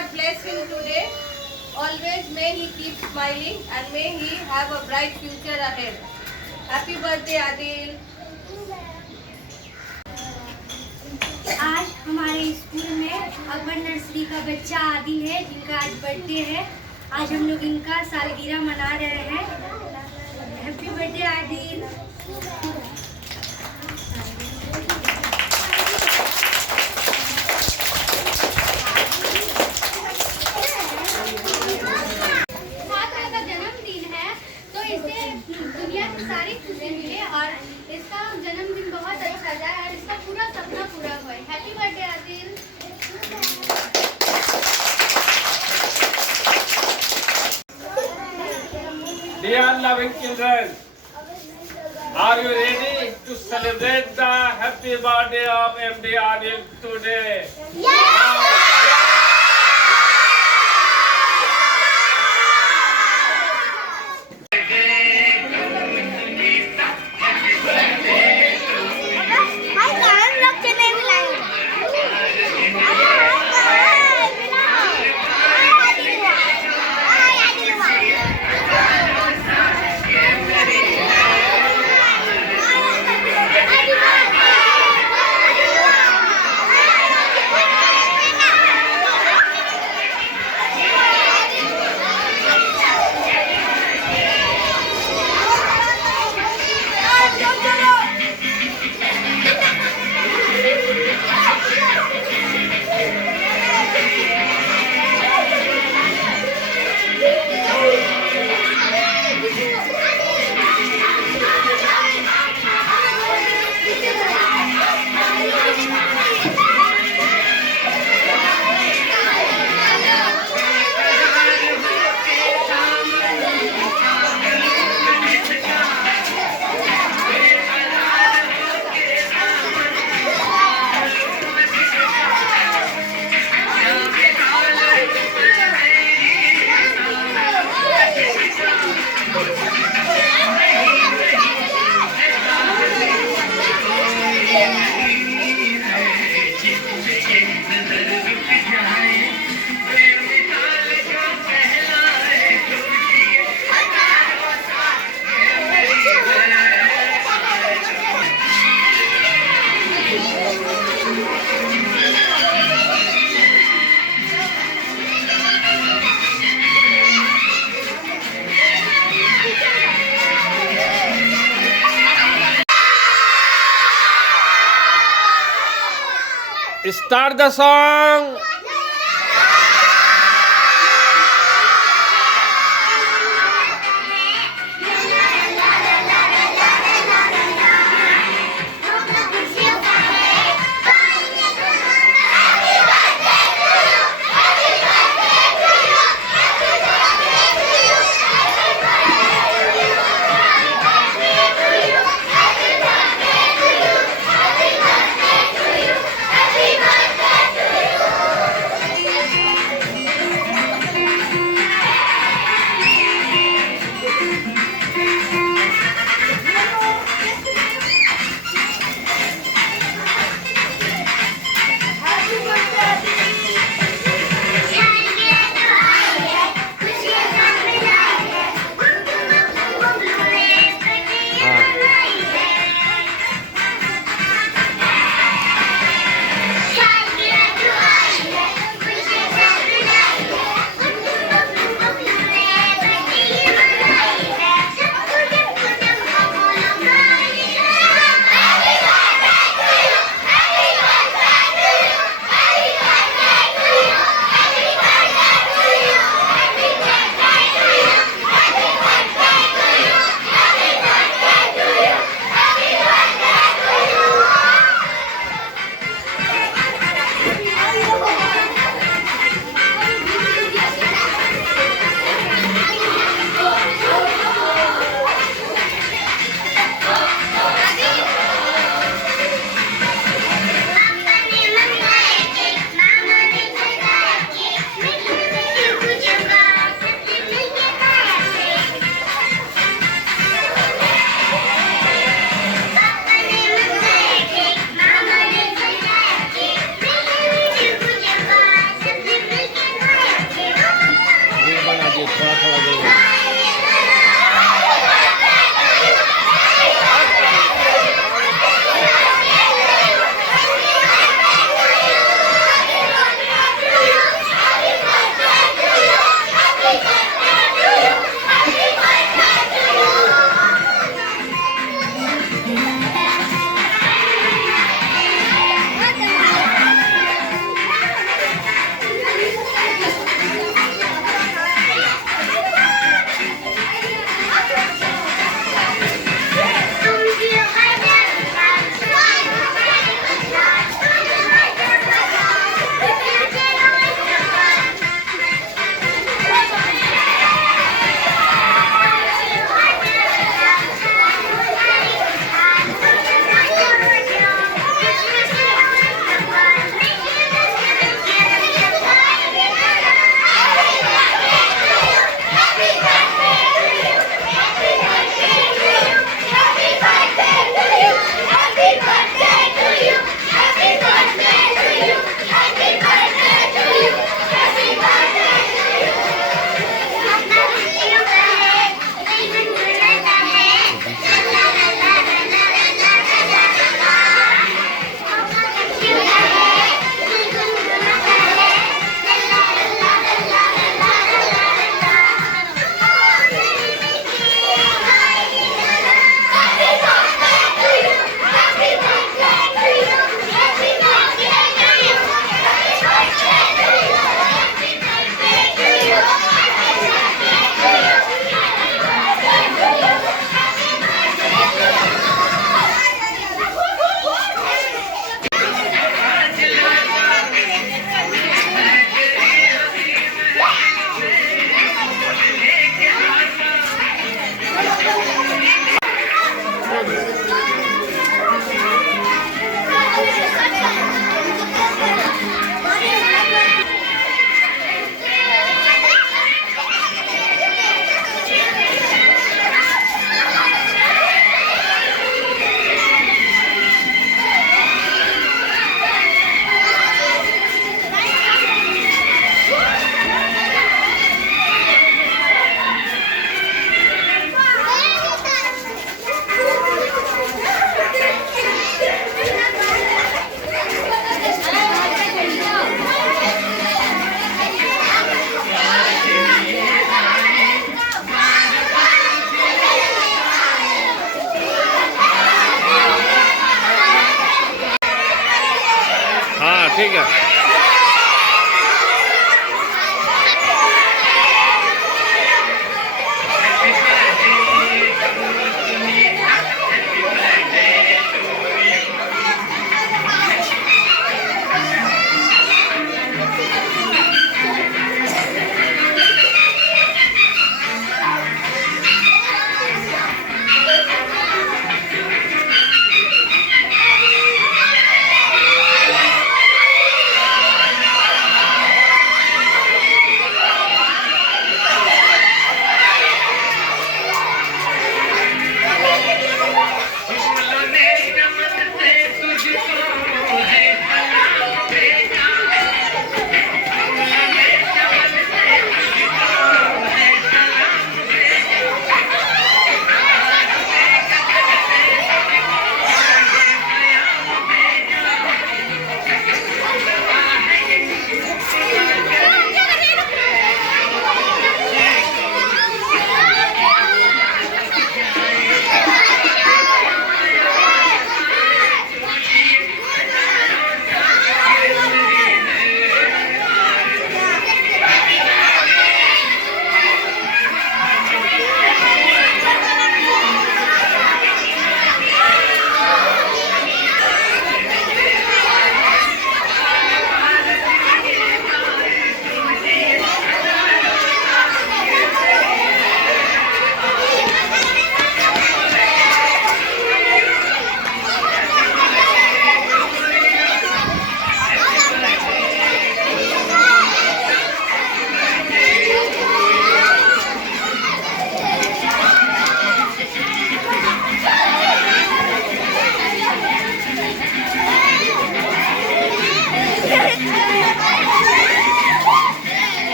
God bless him today. Always may he keep smiling and may he have a bright future ahead. Happy birthday, Adil. आज हमारे school में Akbar nursery का बच्चा आदिल है जिनका आज बर्थडे है। आज हम लोग इनका सालगिरह मना रहे हैं। Happy birthday Adil. छात्र का जन्मदिन है तो इसे दुनिया की सारी खुशी मिले और इसका जन्मदिन बहुत अच्छा जाए और इसका पूरा सपना पूरा होए। Happy birthday Adil. Dear loving children, are you ready to celebrate the happy birthday of MD Adil today? Start the song.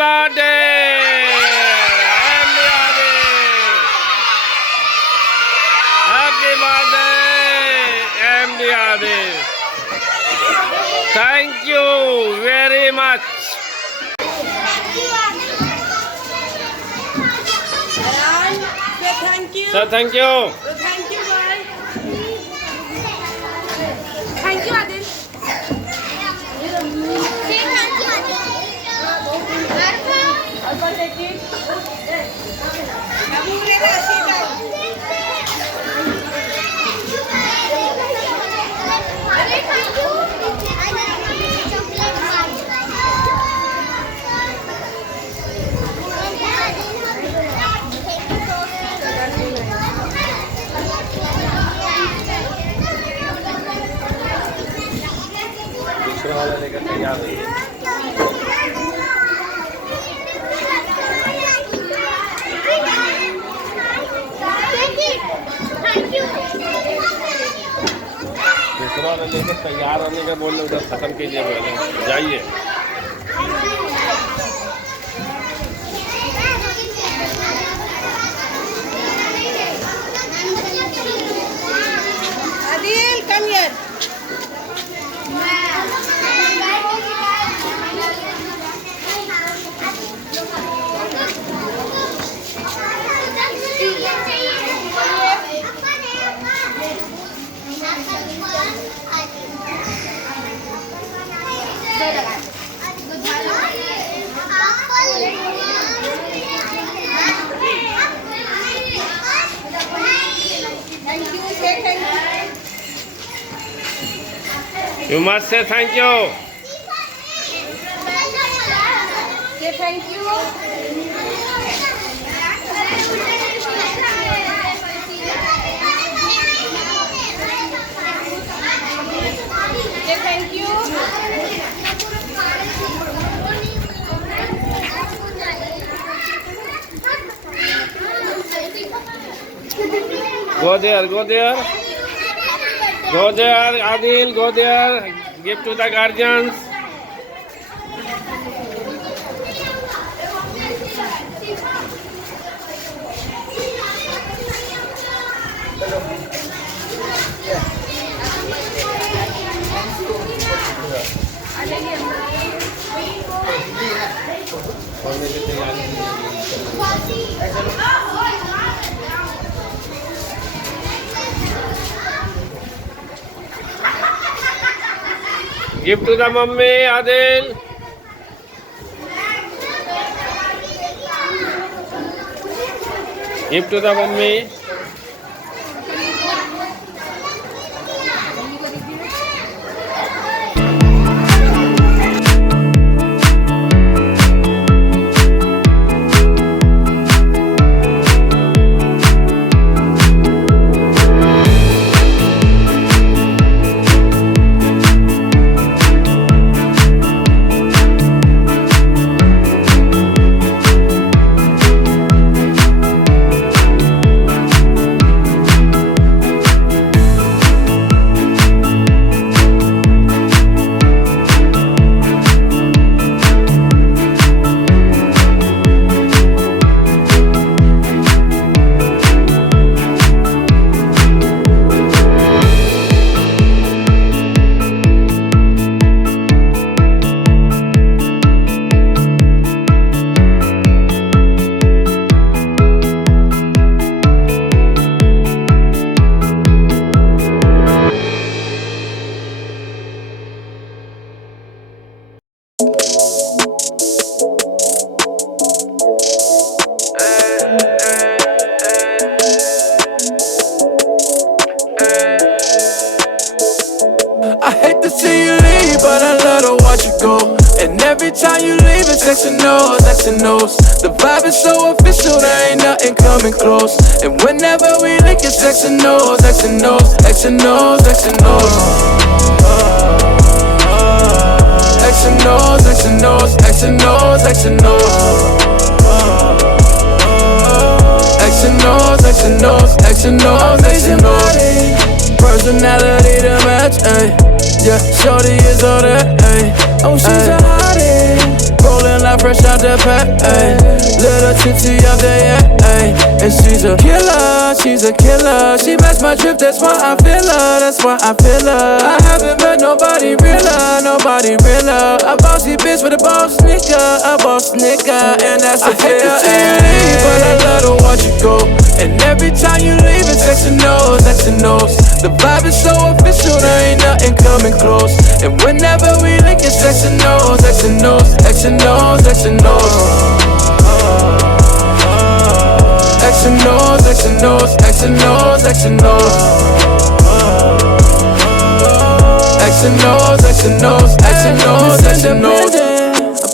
birthday, MD Adil. Happy birthday, MD Adil. Thank you very much. Ayan, say thank you. So thank you. Thank you, boy. Thank you, Adil. Alpha, take it. दूसरा वाला लेकर तैयार है. दूसरा वाला लेकर तैयार होने का बोल रहे उधर खत्म कीजिए बोले जाइए. Adil, come here. Thank you, say thank you. You must say thank you. Say thank you. Say thank you. Go there, go there. Go there, Adil, go there. Give to the guardians. Give to the mummy, Adil. Give to the mummy. I hate to see you leave, but I love to watch you go. And every time you leave, it's X and O's, X and O's. The vibe is so official, there ain't nothing coming close. And whenever we link, it's X and O's, X and O's, X and O's, X and O's. X and O's, X and O's, X and O's, X and O's. X and O's, X and O's, X and O's, X and O's. Personality to match, ayy. Yeah, shorty is all that, ayy. Oh, she's a hottie. Rolling smelling like fresh out the pack, ayy. Little tipsy up there, yeah, ayy. And she's a killer, she's a killer. She matched my drip, that's why I feel her, that's why I feel her. I haven't met nobody realer, nobody realer. A bossy bitch with a boss nigga, and that's a fair. I hate to see you leave, but I love to watch you go. And every time you leave, it's X and O's, X and O's. The vibe is so official, there ain't nothing coming close. And whenever we link, it's X and O's, X and O's, X and O's, X and O's. X and O's, X and O's, X and O's, X and O's. X and O's, X and O's, X and O's, X and O's.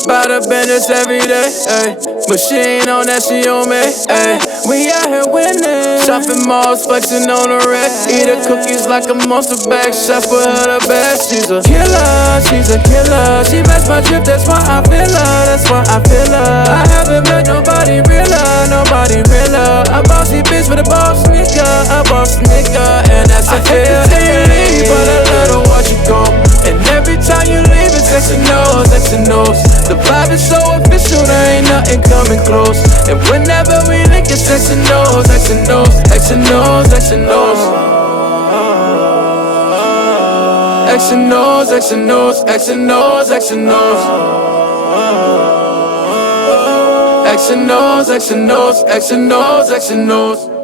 About her business every day, ayy. But she ain't on that, she on me, ayy. We out here winning. Shopping malls, flexing on the rack. Eat her cookies like a monster bag. Shop for her the best. She's a killer, she's a killer. She matched my drip, that's why I feel her, that's why I feel her. I haven't met nobody realer, nobody realer. A bossy bitch with a boss nigga, and that's a fair. But I love to watch you go. And every time you leave, it's X and O's, X and O's. The vibe is so official, there ain't nothing coming close. And whenever we link, it's X and O's, X and O's, X and O's, X and O's. X and O's, X and O's, X and O's, X and O's. X and O's, X and O's, X and O's, X and O's.